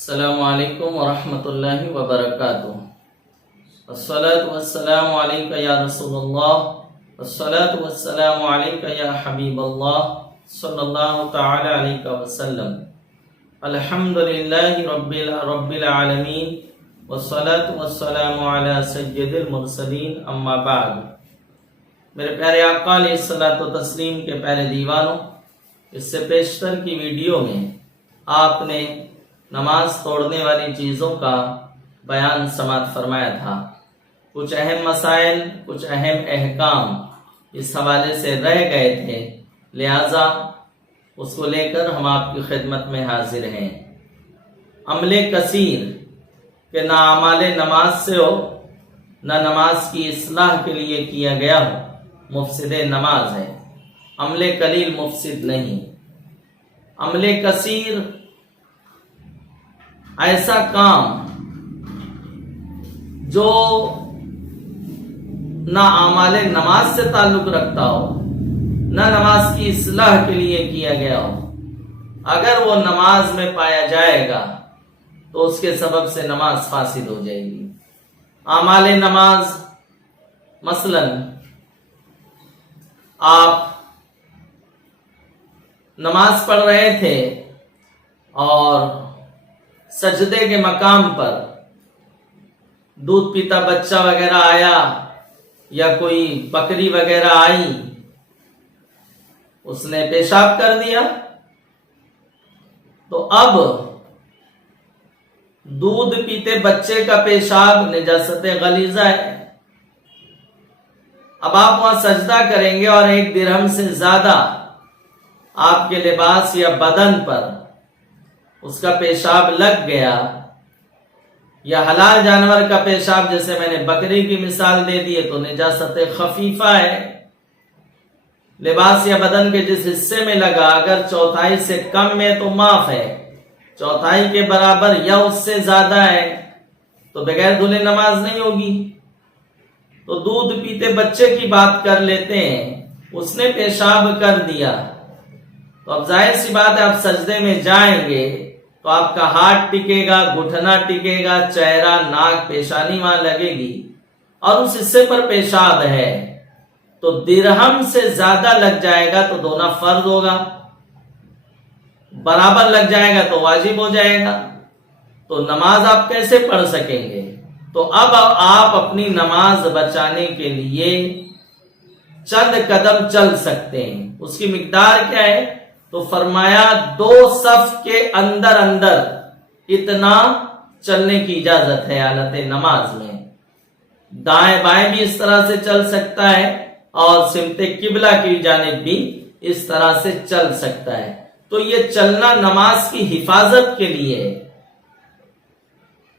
السلام علیکم ورحمۃ اللہ وبرکاتہ۔ الصلاۃ والسلام علیک یا رسول اللہ، الصلاۃ والسلام علیک یا حبیب اللہ صلی اللہ تعالی علیہ وسلم۔ الحمد للہ رب العالمین والصلاۃ والسلام علی سید المرسلین، اما بعد۔ میرے پیارے آقا علیہ الصلوۃ والتسلیم کے پیارے دیوانوں، اس سے پیشتر کی ویڈیو میں آپ نے نماز توڑنے والی چیزوں کا بیان سماعت فرمایا تھا۔ کچھ اہم مسائل، کچھ اہم احکام اس حوالے سے رہ گئے تھے، لہذا اس کو لے کر ہم آپ کی خدمت میں حاضر ہیں۔ عمل کثیر کہ نہ اعمال نماز سے ہو، نہ نماز کی اصلاح کے لیے کیا گیا ہو، مفسد نماز ہے۔ عمل قلیل مفسد نہیں۔ عمل کثیر ایسا کام جو نہ اعمال نماز سے تعلق رکھتا ہو، نہ نماز کی اصلاح کے لیے کیا گیا ہو، اگر وہ نماز میں پایا جائے گا تو اس کے سبب سے نماز فاسد ہو جائے گی۔ اعمال نماز مثلا آپ نماز پڑھ رہے تھے اور سجدے کے مقام پر دودھ پیتا بچہ وغیرہ آیا یا کوئی بکری وغیرہ آئی، اس نے پیشاب کر دیا، تو اب دودھ پیتے بچے کا پیشاب نجاست غلیظہ ہے۔ اب آپ وہاں سجدہ کریں گے اور 1 درہم سے زیادہ آپ کے لباس یا بدن پر اس کا پیشاب لگ گیا، یا حلال جانور کا پیشاب، جیسے میں نے بکری کی مثال دے دی ہے، تو نجاست خفیفہ ہے۔ لباس یا بدن کے جس حصے میں لگا، اگر 1/4 سے کم میں تو معاف ہے، 1/4 کے برابر یا اس سے زیادہ ہے تو بغیر دھلے نماز نہیں ہوگی۔ تو دودھ پیتے بچے کی بات کر لیتے ہیں، اس نے پیشاب کر دیا، تو اب ظاہر سی بات ہے آپ سجدے میں جائیں گے تو آپ کا ہاتھ ٹکے گا، گھٹنا ٹکے گا، چہرہ، ناک، پیشانی وہاں لگے گی، اور اس حصے پر پیشاب ہے تو درہم سے زیادہ لگ جائے گا تو دھونا فرض ہوگا، برابر لگ جائے گا تو واجب ہو جائے گا، تو نماز آپ کیسے پڑھ سکیں گے؟ تو اب آپ اپنی نماز بچانے کے لیے چند قدم چل سکتے ہیں۔ اس کی مقدار کیا ہے؟ تو فرمایا 2 صف کے اندر اتنا چلنے کی اجازت ہے حالت نماز میں۔ دائیں بائیں بھی اس طرح سے چل سکتا ہے اور سمت قبلہ کی جانب بھی اس طرح سے چل سکتا ہے۔ تو یہ چلنا نماز کی حفاظت کے لیے ہے،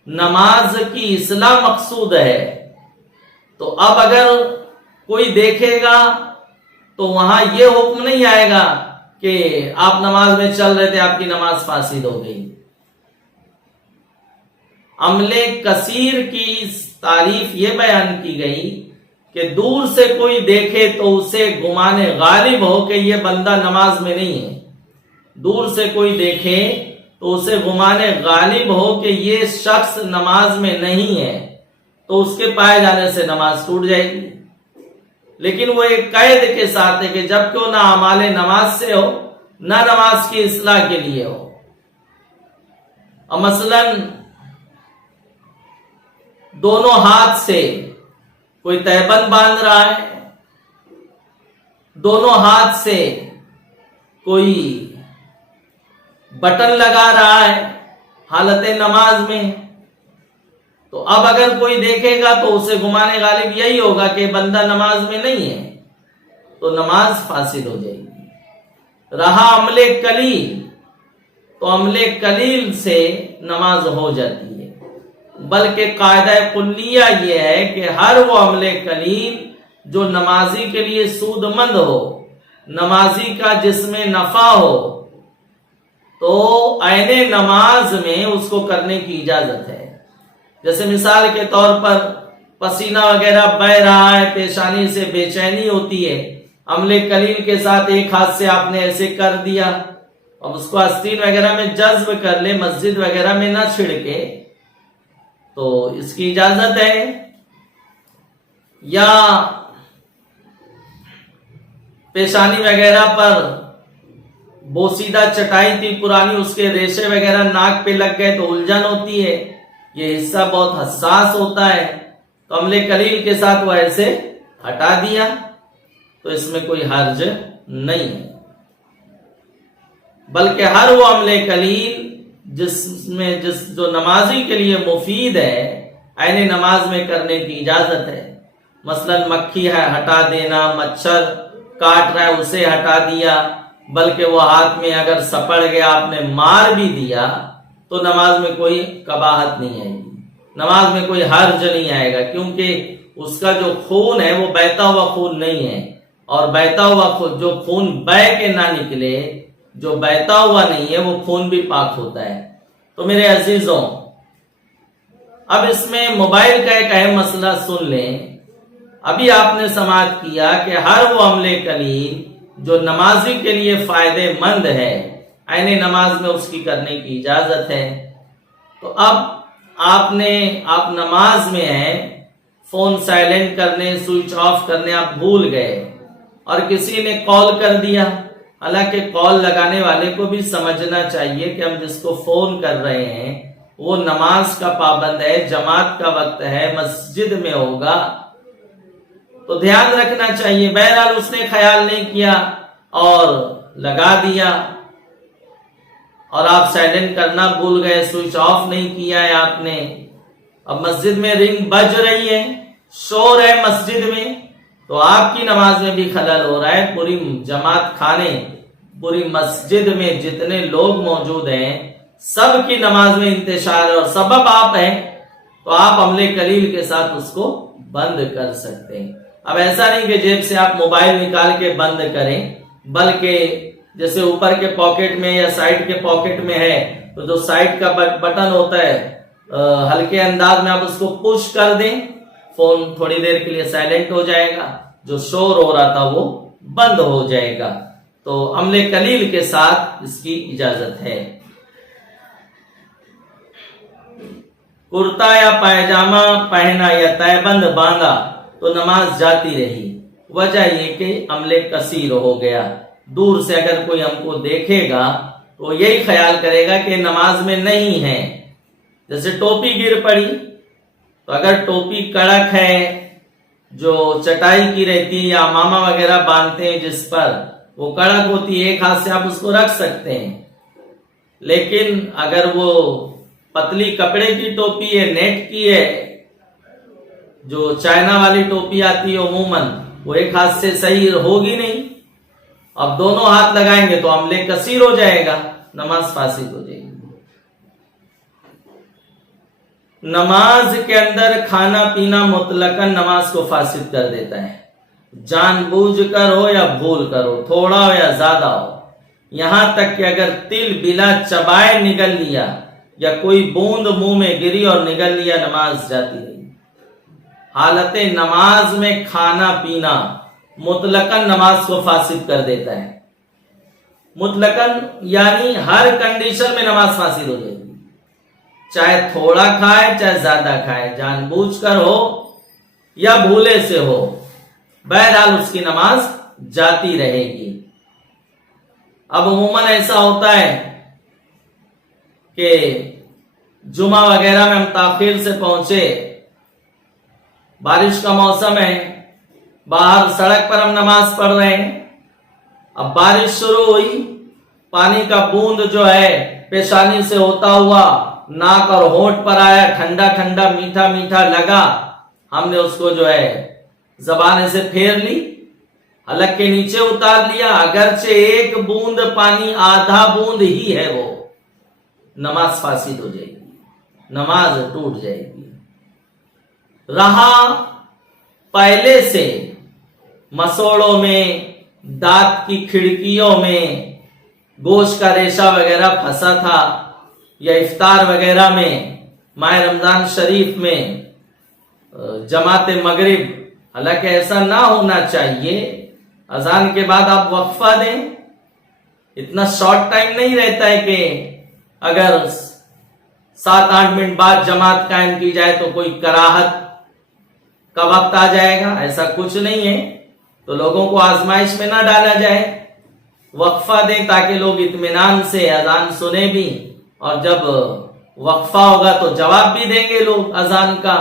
نماز کی اصلاح مقصود ہے۔ تو اب اگر کوئی دیکھے گا تو وہاں یہ حکم نہیں آئے گا کہ آپ نماز میں چل رہے تھے، آپ کی نماز فاسد ہو گئی۔ عمل کثیر کی تعریف یہ بیان کی گئی کہ دور سے کوئی دیکھے تو اسے گمان غالب ہو کہ یہ بندہ نماز میں نہیں ہے۔ دور سے کوئی دیکھے تو اسے گمان غالب ہو کہ یہ شخص نماز میں نہیں ہے، تو اس کے پائے جانے سے نماز ٹوٹ جائے گی۔ لیکن وہ ایک قید کے ساتھ ہے کہ جب کہ نہ اعمال نماز سے ہو، نہ نماز کی اصلاح کے لیے ہو۔ اور مثلا دونوں ہاتھ سے کوئی تہبند باندھ رہا ہے، دونوں ہاتھ سے کوئی بٹن لگا رہا ہے حالت نماز میں، تو اب اگر کوئی دیکھے گا تو اسے گمان غالب یہی ہوگا کہ بندہ نماز میں نہیں ہے، تو نماز فاسد ہو جائے گی۔ رہا عمل قلیل، تو عمل قلیل سے نماز ہو جاتی ہے، بلکہ قاعدہ کلیہ یہ ہے کہ ہر وہ عمل قلیل جو نمازی کے لیے سود مند ہو، نمازی کا جس میں نفع ہو، تو عین نماز میں اس کو کرنے کی اجازت ہے۔ جیسے مثال کے طور پر پسینہ وغیرہ بہہ رہا ہے، پیشانی سے بے چینی ہوتی ہے، عمل قلیل کے ساتھ ایک ہاتھ سے آپ نے ایسے کر دیا اب اس کو آستین وغیرہ میں جذب کر لے، مسجد وغیرہ میں نہ چھڑکے، تو اس کی اجازت ہے۔ یا پیشانی وغیرہ پر بوسیدہ چٹائی تھی پرانی، اس کے ریشے وغیرہ ناک پہ لگ گئے تو الجھن ہوتی ہے، یہ حصہ بہت حساس ہوتا ہے، تو عمل قلیل کے ساتھ وہ ایسے ہٹا دیا، تو اس میں کوئی حرج نہیں ہے۔ بلکہ ہر وہ عمل قلیل جس جو نمازی کے لیے مفید ہے، عین نماز میں کرنے کی اجازت ہے۔ مثلا مکھی ہے، ہٹا دینا، مچھر کاٹ رہا ہے اسے ہٹا دیا، بلکہ وہ ہاتھ میں اگر سپڑ گیا آپ نے مار بھی دیا تو نماز میں کوئی قباحت نہیں آئے گی، نماز میں کوئی حرج نہیں آئے گا، کیونکہ اس کا جو خون ہے وہ بہتا ہوا خون نہیں ہے، اور بہتا ہوا خون جو خون بہہ کے نہ نکلے، جو بہتا ہوا نہیں ہے وہ خون بھی پاک ہوتا ہے۔ تو میرے عزیزوں، اب اس میں موبائل کا ایک اہم مسئلہ سن لیں۔ ابھی آپ نے سماعت کیا کہ ہر وہ عمل قلیل جو نمازی کے لیے فائدہ مند ہے، عین نماز میں اس کی کرنے کی اجازت ہے۔ تو اب آپ نماز میں ہیں، فون سائلنٹ کرنے، سوئچ آف کرنے آپ بھول گئے، اور کسی نے کال کر دیا، حالانکہ کال لگانے والے کو بھی سمجھنا چاہیے کہ ہم جس کو فون کر رہے ہیں وہ نماز کا پابند ہے، جماعت کا وقت ہے، مسجد میں ہوگا، تو دھیان رکھنا چاہیے۔ بہرحال اس نے خیال نہیں کیا اور لگا دیا، اور آپ سائلنٹ کرنا بھول گئے، سوئچ آف نہیں کیا ہے آپ نے۔ اب مسجد میں رنگ بج رہی ہے، شور ہے مسجد میں، تو آپ کی نماز میں بھی خلل ہو رہا ہے۔ پوری جماعت خانے، پوری مسجد میں جتنے لوگ موجود ہیں سب کی نماز میں انتشار ہے، اور سبب آپ ہیں، تو آپ عمل قلیل کے ساتھ اس کو بند کر سکتے ہیں۔ اب ایسا نہیں کہ جیب سے آپ موبائل نکال کے بند کریں، بلکہ جیسے اوپر کے پاکٹ میں یا سائیڈ کے پاکٹ میں ہے تو جو سائیڈ کا بٹن ہوتا ہے، ہلکے انداز میں آپ اس کو پش کر دیں، فون تھوڑی دیر کے لیے سائلنٹ ہو جائے گا، جو شور ہو رہا تھا وہ بند ہو جائے گا۔ تو عمل قلیل کے ساتھ اس کی اجازت ہے۔ کرتا یا پائجامہ پہنا یا تہبند باندھا تو نماز جاتی رہی، وجہ یہ کہ عمل کثیر ہو گیا۔ دور سے اگر کوئی ہم کو دیکھے گا تو یہی خیال کرے گا کہ نماز میں نہیں ہے۔ جیسے ٹوپی گر پڑی، تو اگر ٹوپی کڑک ہے، جو چٹائی کی رہتی ہے یا ماما وغیرہ باندھتے ہیں جس پر، وہ کڑک ہوتی ہے، ایک ہاتھ سے آپ اس کو رکھ سکتے ہیں۔ لیکن اگر وہ پتلی کپڑے کی ٹوپی ہے، نیٹ کی ہے، جو چائنا والی ٹوپی آتی ہے عموماً، وہ ایک ہاتھ سے صحیح ہوگی نہیں، اب دونوں ہاتھ لگائیں گے تو عمل کثیر ہو جائے گا، نماز فاسد ہو جائے گی۔ نماز کے اندر کھانا پینا مطلقاً نماز کو فاسد کر دیتا ہے، جان بوجھ کر ہو یا بھول کر ہو، تھوڑا ہو یا زیادہ ہو، یہاں تک کہ اگر تل بلا چبائے نگل لیا یا کوئی بوند منہ میں گری اور نگل لیا، نماز جاتی رہی۔ حالت نماز میں کھانا پینا مطلقاً نماز کو فاسد کر دیتا ہے، مطلقاً یعنی ہر کنڈیشن میں نماز فاسد ہو جائے گی، چاہے تھوڑا کھائے چاہے زیادہ کھائے، جان بوجھ کر ہو یا بھولے سے ہو، بہرحال اس کی نماز جاتی رہے گی۔ اب عموماً ایسا ہوتا ہے کہ جمعہ وغیرہ میں ہم تاخیر سے پہنچے، بارش کا موسم ہے، باہر سڑک پر ہم نماز پڑھ رہے ہیں، اب بارش شروع ہوئی، پانی کا بوند جو ہے پیشانی سے ہوتا ہوا ناک اور ہونٹ پر آیا، ٹھنڈا ٹھنڈا میٹھا میٹھا لگا، ہم نے اس کو جو ہے زبان سے پھیر لی، حلق کے نیچے اتار لیا، اگرچہ ایک بوند پانی، آدھا بوند ہی ہے وہ، نماز فاسد ہو جائے گی، نماز ٹوٹ جائے گی۔ رہا پہلے سے مسوڑوں میں، دانت کی کھڑکیوں میں گوشت کا ریشہ وغیرہ پھنسا تھا، یا افطار وغیرہ میں، ماہ رمضان شریف میں جماعت مغرب، حالانکہ ایسا نہ ہونا چاہیے، اذان کے بعد آپ وقفہ دیں، اتنا شارٹ ٹائم نہیں رہتا ہے کہ اگر 7-8 منٹ بعد جماعت قائم کی جائے تو کوئی کراہت کا وقت آ جائے گا، ایسا کچھ نہیں ہے۔ تو لوگوں کو آزمائش میں نہ ڈالا جائے، وقفہ دیں تاکہ لوگ اطمینان سے اذان سنیں بھی، اور جب وقفہ ہوگا تو جواب بھی دیں گے لوگ اذان کا،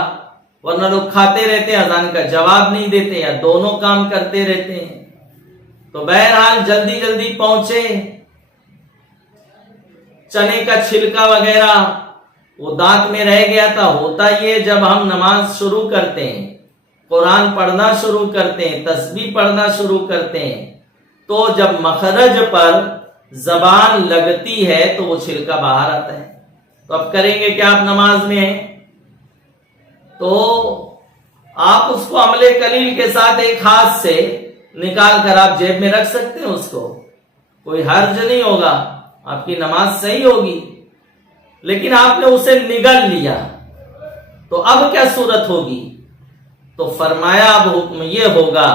ورنہ لوگ کھاتے رہتے ہیں، اذان کا جواب نہیں دیتے یا دونوں کام کرتے رہتے ہیں۔ تو بہرحال جلدی جلدی پہنچے۔ چنے کا چھلکا وغیرہ وہ دانت میں رہ گیا تھا۔ ہوتا یہ جب ہم نماز شروع کرتے ہیں، قرآن پڑھنا شروع کرتے ہیں، تسبیح پڑھنا شروع کرتے ہیں، تو جب مخرج پر زبان لگتی ہے تو وہ چھلکا باہر آتا ہے۔ تو اب کریں گے کہ آپ نماز میں ہیں تو آپ اس کو عمل قلیل کے ساتھ ایک ہاتھ سے نکال کر آپ جیب میں رکھ سکتے ہیں، اس کو کوئی حرج نہیں ہوگا، آپ کی نماز صحیح ہوگی۔ لیکن آپ نے اسے نگل لیا تو اب کیا صورت ہوگی؟ تو فرمایا اب حکم یہ ہوگا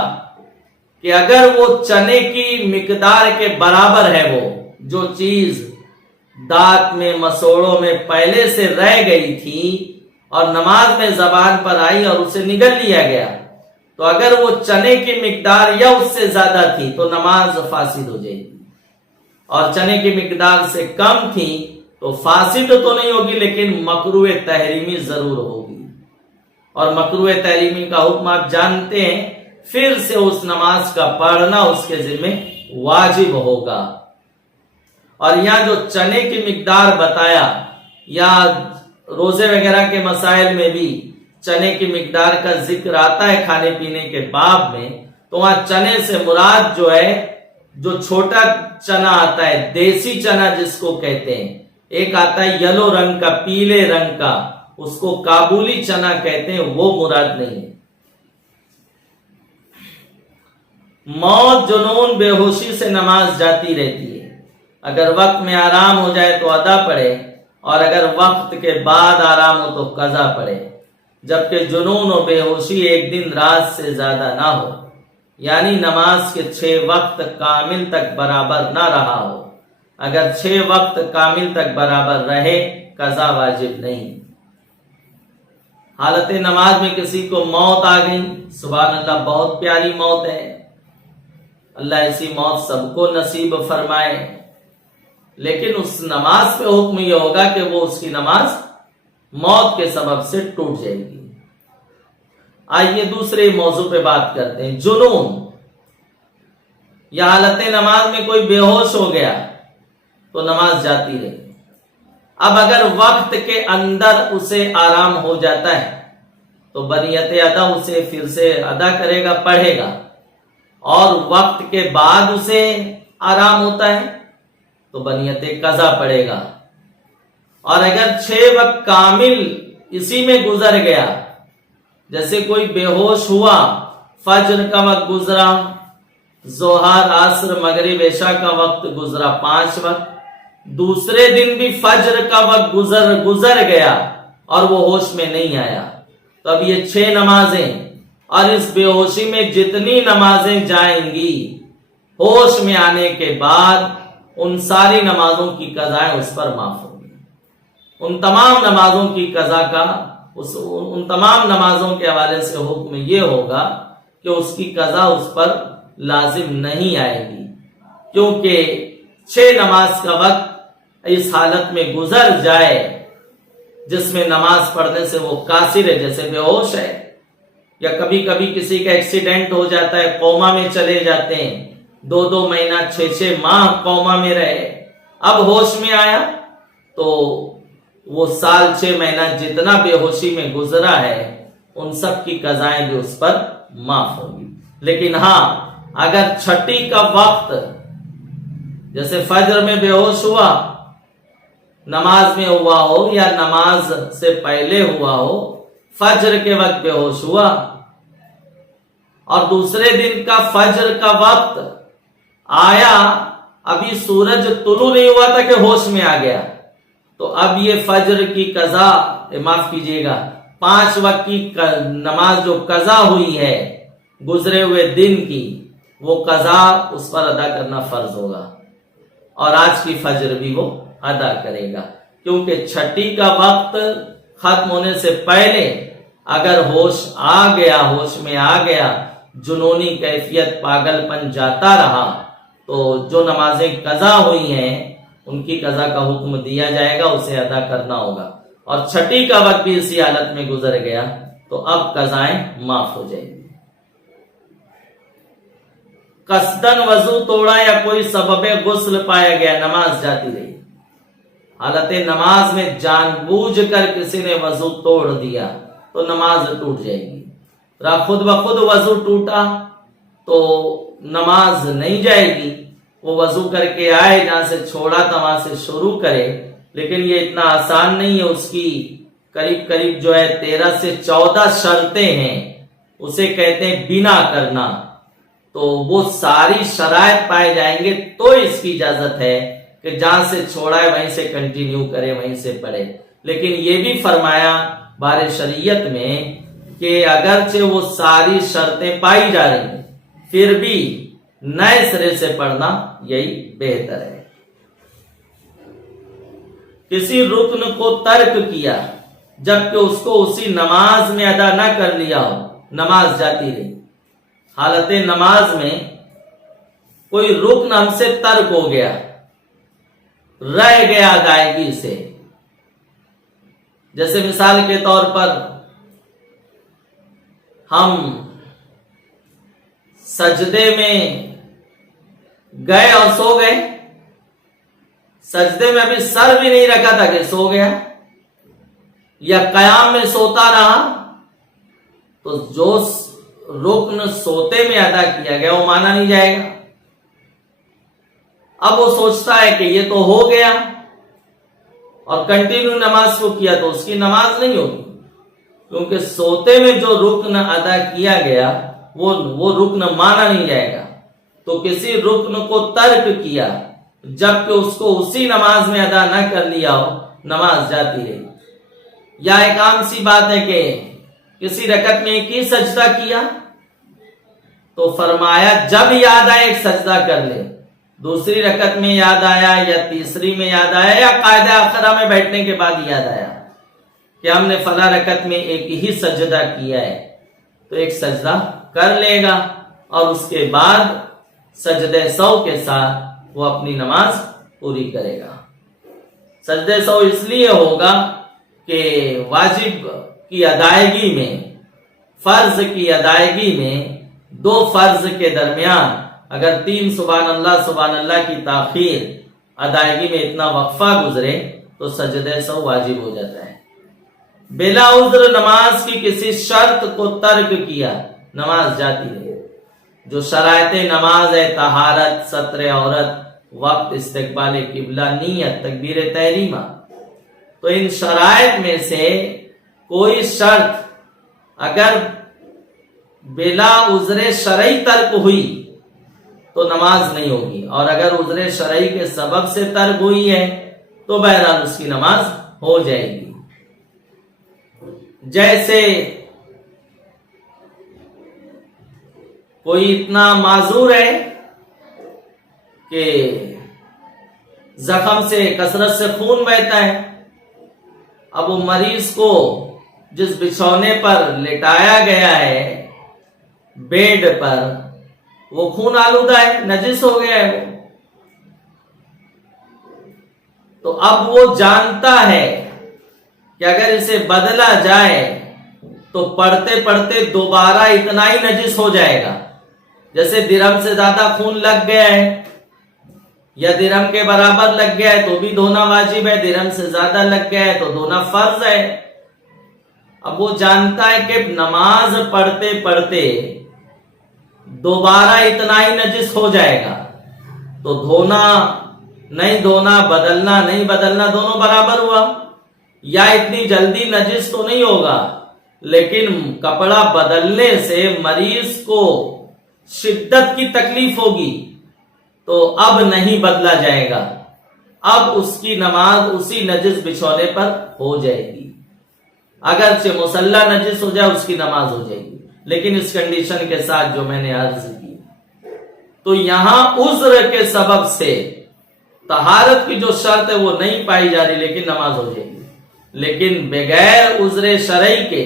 کہ اگر وہ چنے کی مقدار کے برابر ہے، وہ جو چیز دانت میں مسوڑوں میں پہلے سے رہ گئی تھی اور نماز میں زبان پر آئی اور اسے نگل لیا گیا، تو اگر وہ چنے کی مقدار یا اس سے زیادہ تھی تو نماز فاسد ہو جائے گی، اور چنے کی مقدار سے کم تھی تو فاسد تو نہیں ہوگی لیکن مکروہ تحریمی ضرور ہوگی۔ اور مکروہ تحریمی کا حکم آپ جانتے ہیں، پھر سے اس نماز کا پڑھنا اس کے ذمہ واجب ہوگا۔ اور یہاں جو چنے کی مقدار بتایا، یا روزے وغیرہ کے مسائل میں بھی چنے کی مقدار کا ذکر آتا ہے کھانے پینے کے باب میں، تو وہاں چنے سے مراد جو ہے جو چھوٹا چنا آتا ہے، دیسی چنا جس کو کہتے ہیں، ایک آتا ہے یلو رنگ کا، پیلے رنگ کا، اس کو کابلی چنا کہتے ہیں، وہ مراد نہیں ہے۔ موت، جنون، بے ہوشی سے نماز جاتی رہتی ہے۔ اگر وقت میں آرام ہو جائے تو ادا پڑھے، اور اگر وقت کے بعد آرام ہو تو قضا پڑھے، جبکہ جنون و بے ہوشی ایک دن رات سے زیادہ نہ ہو، یعنی نماز کے 6 وقت کامل تک برابر نہ رہا ہو۔ اگر 6 وقت کامل تک برابر رہے قضا واجب نہیں۔ حالت نماز میں کسی کو موت آ گئی، سبحان اللہ، بہت پیاری موت ہے، اللہ ایسی موت سب کو نصیب فرمائے، لیکن اس نماز پہ حکم یہ ہوگا کہ وہ اس کی نماز موت کے سبب سے ٹوٹ جائے گی۔ آئیے دوسرے موضوع پہ بات کرتے ہیں، جنون یا حالت نماز میں کوئی بے ہوش ہو گیا تو نماز جاتی رہے۔ اب اگر وقت کے اندر اسے آرام ہو جاتا ہے تو بنیت ادا اسے پھر سے ادا کرے گا، پڑھے گا، اور وقت کے بعد اسے آرام ہوتا ہے تو بنیت قضا پڑے گا۔ اور اگر 6 وقت کامل اسی میں گزر گیا، جیسے کوئی بے ہوش ہوا، فجر کا وقت گزرا، ظہر، عصر، مغرب، عشاء کا وقت گزرا، 5 وقت، دوسرے دن بھی فجر کا وقت گزر گیا اور وہ ہوش میں نہیں آیا، تو اب یہ 6 نمازیں اور اس بے ہوشی میں جتنی نمازیں جائیں گی، ہوش میں آنے کے بعد ان ساری نمازوں کی قضائیں اس پر معاف ہوگی۔ ان تمام نمازوں کی قضا کا ان تمام نمازوں کے حوالے سے حکم یہ ہوگا کہ اس کی قضا اس پر لازم نہیں آئے گی، کیونکہ 6 نماز کا وقت اس حالت میں گزر جائے جس میں نماز پڑھنے سے وہ قاصر ہے، جیسے بے ہوش ہے، یا کبھی کبھی کسی کا ایکسیڈنٹ ہو جاتا ہے، کوما میں چلے جاتے ہیں، 2 مہینہ 6 ماہ کوما میں رہے، اب ہوش میں آیا تو وہ سال 6 مہینہ جتنا بے ہوشی میں گزرا ہے ان سب کی قضائیں بھی اس پر معاف ہوگی۔ لیکن ہاں، اگر چھٹی کا وقت جیسے فجر میں بے ہوش ہوا، نماز میں ہوا ہو یا نماز سے پہلے ہوا ہو، فجر کے وقت بے ہوش ہوا اور دوسرے دن کا فجر کا وقت آیا، ابھی سورج طلوع نہیں ہوا تھا کہ ہوش میں آ گیا، تو اب یہ فجر کی قضا، معاف کیجیے گا، 5 وقت کی نماز جو قضا ہوئی ہے گزرے ہوئے دن کی، وہ قضا اس پر ادا کرنا فرض ہوگا۔ اور آج کی فجر بھی وہ ادا کرے گا، کیونکہ چھٹی کا وقت ختم ہونے سے پہلے اگر ہوش میں آ گیا، جنونی کیفیت پاگل پن جاتا رہا، تو جو نمازیں قضا ہوئی ہیں ان کی قضا کا حکم دیا جائے گا، اسے ادا کرنا ہوگا، اور چھٹی کا وقت بھی اسی حالت میں گزر گیا تو اب قضائیں معاف ہو جائیں گی۔ قصدن وضو توڑا یا کوئی سبب غسل پایا گیا، نماز جاتی رہی، حالت نماز میں جان بوجھ کر کسی نے وضو توڑ دیا تو نماز ٹوٹ جائے گی۔ خود بخود وضو ٹوٹا تو نماز نہیں جائے گی، وہ وضو کر کے آئے جہاں سے چھوڑا تھا وہاں سے شروع کرے، لیکن یہ اتنا آسان نہیں ہے، اس کی قریب جو ہے 13 سے 14 شرطیں ہیں، اسے کہتے ہیں بنا کرنا، تو وہ ساری شرائط پائے جائیں گے تو اس کی اجازت ہے کہ جہاں سے چھوڑا ہے وہیں سے کنٹینیو کرے، وہیں سے پڑھے۔ لیکن یہ بھی فرمایا بار شریعت میں کہ اگرچہ وہ ساری شرطیں پائی جا رہی ہیں پھر بھی نئے سرے سے پڑھنا یہی بہتر ہے۔ کسی رکن کو ترک کیا جبکہ اس کو اسی نماز میں ادا نہ کر لیا ہو، نماز جاتی رہی۔ حالت نماز میں کوئی رکن ہم سے ترک ہو گیا، رہ گیا ادائیگی سے، جیسے مثال کے طور پر ہم سجدے میں گئے اور سو گئے، سجدے میں ابھی سر بھی نہیں رکھا تھا کہ سو گیا، یا قیام میں سوتا رہا، تو جو رکن سوتے میں ادا کیا گیا وہ مانا نہیں جائے گا۔ اب وہ سوچتا ہے کہ یہ تو ہو گیا اور کنٹینیو نماز کو کیا تو اس کی نماز نہیں ہوگی، کیونکہ سوتے میں جو رکن ادا کیا گیا وہ رکن مانا نہیں جائے گا۔ تو کسی رکن کو ترک کیا جبکہ اس کو اسی نماز میں ادا نہ کر لیا ہو، نماز جاتی رہی۔ یا ایک عام سی بات ہے کہ کسی رکعت میں ایک ہی سجدہ کیا تو فرمایا جب یاد آئے ایک سجدہ کر لے، دوسری رکعت میں یاد آیا یا تیسری میں یاد آیا یا قاعدہ آخرہ میں بیٹھنے کے بعد یاد آیا کہ ہم نے فلاں رکعت میں ایک ہی سجدہ کیا ہے، تو ایک سجدہ کر لے گا اور اس کے بعد سجدہ سہو کے ساتھ وہ اپنی نماز پوری کرے گا۔ سجدہ سہو اس لیے ہوگا کہ واجب کی ادائیگی میں، فرض کی ادائیگی میں دو فرض کے درمیان اگر 3 سبحان اللہ کی تاخیر ادائیگی میں اتنا وقفہ گزرے تو سجدہ سہو واجب ہو جاتا ہے۔ بلا عذر نماز کی کسی شرط کو ترک کیا، نماز جاتی ہے۔ جو شرائط نماز ہے، طہارت، ستر عورت، وقت، استقبال قبلہ، نیت، تکبیر تحریمہ، تو ان شرائط میں سے کوئی شرط اگر بلا عذر شرعی ترک ہوئی تو نماز نہیں ہوگی، اور اگر عذر شرعی کے سبب سے ترک ہوئی ہے تو بہرحال اس کی نماز ہو جائے گی۔ جیسے کوئی اتنا معذور ہے کہ زخم سے کثرت سے خون بہتا ہے، اب وہ مریض کو جس بچھونے پر لٹایا گیا ہے بیڈ پر وہ خون آلودہ ہے، نجس ہو گیا ہے وہ، تو اب وہ جانتا ہے کہ اگر اسے بدلا جائے تو پڑھتے پڑھتے دوبارہ اتنا ہی نجس ہو جائے گا، جیسے درہم سے زیادہ خون لگ گیا ہے یا درہم کے برابر لگ گیا ہے تو بھی دھونا واجب ہے، درہم سے زیادہ لگ گیا ہے تو دھونا فرض ہے۔ اب وہ جانتا ہے کہ نماز پڑھتے پڑھتے دوبارہ اتنا ہی نجس ہو جائے گا، تو دھونا نہیں دھونا، بدلنا نہیں بدلنا، دونوں برابر ہوا، یا اتنی جلدی نجس تو نہیں ہوگا لیکن کپڑا بدلنے سے مریض کو شدت کی تکلیف ہوگی تو اب نہیں بدلا جائے گا، اب اس کی نماز اسی نجس بچھونے پر ہو جائے گی۔ اگرچہ مصلی نجس ہو جائے اس کی نماز ہو جائے گی، لیکن اس کنڈیشن کے ساتھ جو میں نے عرض کی۔ تو یہاں عذر کے سبب سے طہارت کی جو شرط ہے وہ نہیں پائی جا رہی لیکن نماز ہو جائے گی. لیکن بغیر عذر شرعی کے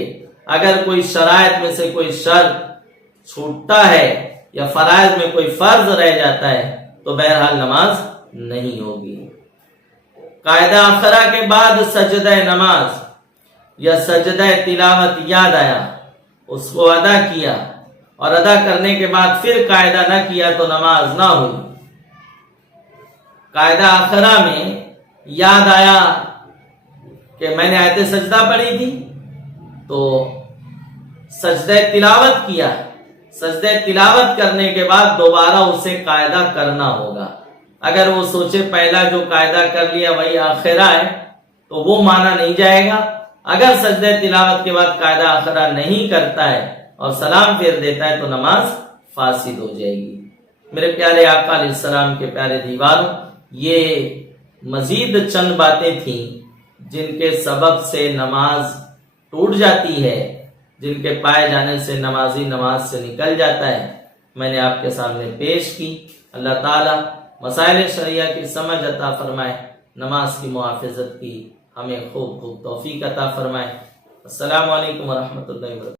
اگر کوئی شرائط میں سے کوئی شرط چھوٹتا ہے یا فرائض میں کوئی فرض رہ جاتا ہے تو بہرحال نماز نہیں ہوگی. قاعدہ آخرہ کے بعد سجدہ نماز یا سجدہ تلاوت یاد آیا، اس کو ادا کیا اور ادا کرنے کے بعد پھر قاعدہ نہ کیا تو نماز نہ ہوئی. قاعدہ آخرہ میں یاد آیا کہ میں نے آیت سجدہ پڑھی تھی تو سجدہ تلاوت کیا، سجدہ تلاوت کرنے کے بعد دوبارہ اسے قاعدہ کرنا ہوگا. اگر وہ سوچے پہلا جو قاعدہ کر لیا وہی آخرہ ہے تو وہ مانا نہیں جائے گا. اگر سجدہ تلاوت کے بعد قاعدہ آخرہ نہیں کرتا ہے اور سلام پھیر دیتا ہے تو نماز فاسد ہو جائے گی. میرے پیارے آقا علیہ السلام کے پیارے دیواروں، یہ مزید چند باتیں تھیں جن کے سبب سے نماز ٹوٹ جاتی ہے، جن کے پائے جانے سے نمازی نماز سے نکل جاتا ہے، میں نے آپ کے سامنے پیش کی. اللہ تعالی مسائل شرعیہ کی سمجھ عطا فرمائے، نماز کی محافظت کی ہمیں خوب توفیق عطا فرمائے. السلام علیکم ورحمۃ اللہ وبرکاتہ.